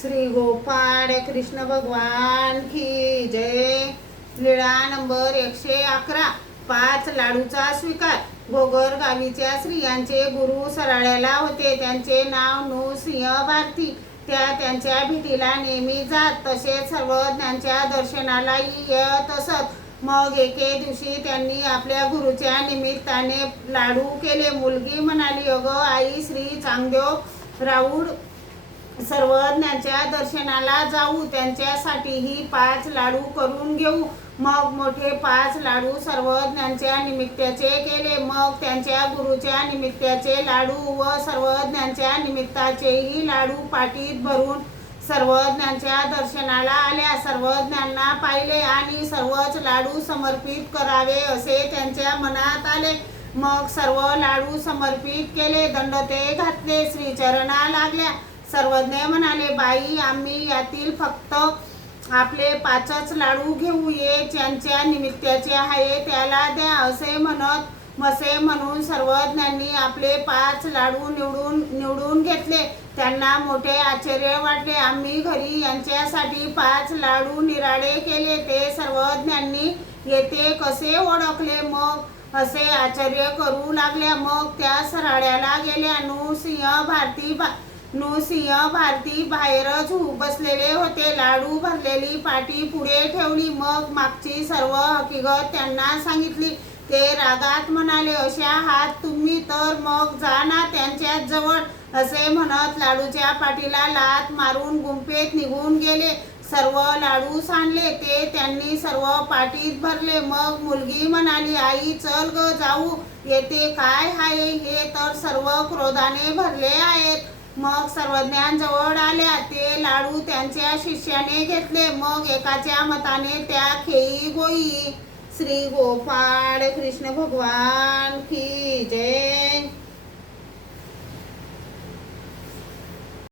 श्री गोपाळ कृष्ण भगवान की जय। लीळा नंबर 111। 5 लाडूचा स्वीकार। घोगर गावीच्या स्त्रियांचे गुरु सराड्याला होते। त्यांचे नाव नृसिंह भारती। त्या त्यांच्या भेटीला नेहमी जात, तसेच सर्वज्ञांच्या दर्शनालाही येत असत। मग एके दिवशी त्यांनी आपल्या गुरुच्या निमित्ताने लाडू केले। मुलगी म्हणाली, अगं आई, श्री चांगदेव राऊळ सर्वज्ञांच्या दर्शनाला जाऊ, त्यांच्यासाठीही 5 लाडू करून घेऊ। मग मोठे 5 लाडू सर्वज्ञांच्या निमित्ताचे केले। मग त्यांच्या गुरुच्या निमित्ताचे लाडू व सर्वज्ञांच्या निमित्ताचेही लाडू पाटीत भरून सर्वज्ञांच्या दर्शनाला आल्या। सर्वज्ञांना पाहिले आणि सर्वच लाडू समर्पित करावे असे त्यांच्या मनात आले। मग सर्व लाडू समर्पित केले, दंडते घातले, श्रीचरणा लागल्या। सर्वज्ञ म्हणाले, बाई, आम्ही यातील फक्त आपले 5च लाडू घेऊ, ये ज्यांच्या निमित्ताचे आहे त्याला द्या। असे म्हणून सर्वज्ञांनी आपले 5 लाडू निवडून घेतले। त्यांना मोठे आश्चर्य वाटले। आम्ही घरी यांच्यासाठी 5 लाडू निराळे केले, ते सर्वज्ञांनी येथे कसे ओळखले? मग असे आश्चर्य करू लागल्या। मग त्या सराड्याला गेल्या। नृसिंह भारती बाहेरच बसलेले होते। लाडू भरलेली पाटी पुढे ठेवली। मग मागची सर्व हकीकत त्यांना सांगितली। ते रागात म्हणाले, अशा आहात तुम्ही तर मग जा ना त्यांच्या जवळ। असे म्हणत लाडूच्या पाटीला लाथ मारून गुंफेत निघून गेले। सर्व लाडू सांडले ते त्यांनी सर्व पाटीत भरले। मग मुलगी म्हणाली, आई, चल ग जाऊ, येथे काय आहे? हे तर सर्व क्रोधाने भरले आहेत। मग सर्वज्ञांजवळ आल्या। ते लाडू त्यांच्या शिष्याने घेतले। मग एकाच्या मताने त्या खेई गोई। श्री गोपाळ कृष्ण भगवान की जय।